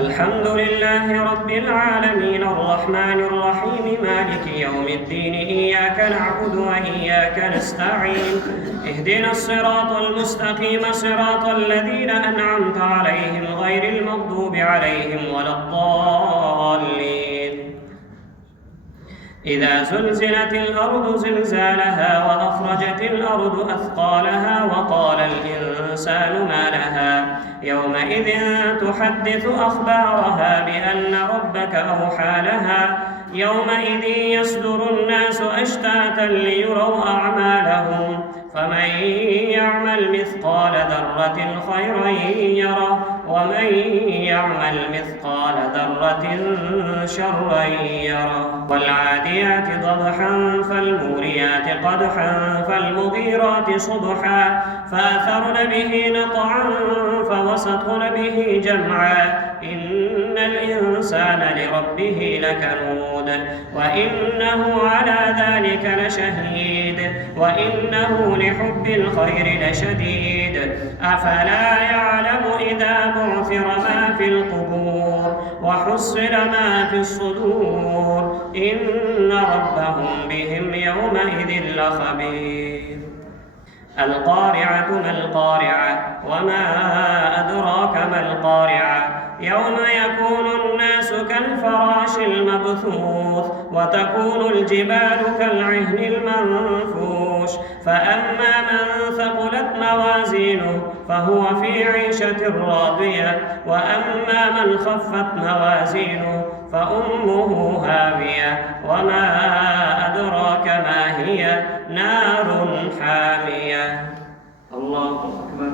الحمد لله رب العالمين الرحمن الرحيم مالك يوم الدين إياك نعبد وإياك نستعين اهدنا الصراط المستقيم صراط الذين أنعمت عليهم غير المغضوب عليهم ولا الضالين. إذا زلزلت الأرض زلزالها وأخرجت الأرض أثقالها وقال الإنسان ما لها يومئذ تحدث أخبارها بأن ربك أوحى لها يومئذ يصدر الناس أشتاتا ليروا أعمالهم فمن يعمل مثقال ذرة خيرا يره ومن يعمل مثقال ذرة شرا يره. والعاديات ضبحا فالموريات قدحا فالمغيرات صبحا فأثرن به نقعا فوسطن به جمعا إن الإنسان لربه لكنود وإنه على ذلك لشهيد وإنه لحب الخير لشديد. أفلا يعلم إذا بعثر ما في القبور وحصل ما في الصدور إن ربهم بهم يومئذ لخبير. القارعة ما القارعة وما أدراك ما القارعة يوم يكون الناس كالفراش المبثوث وتكون الجبال كالعهن المنفوش فأما من ثقلت موازينه فهو في عيشة راضية وأما من خفت موازينه فأمه هاوية وما أدراك ما هي نار حامية. الله أكبر.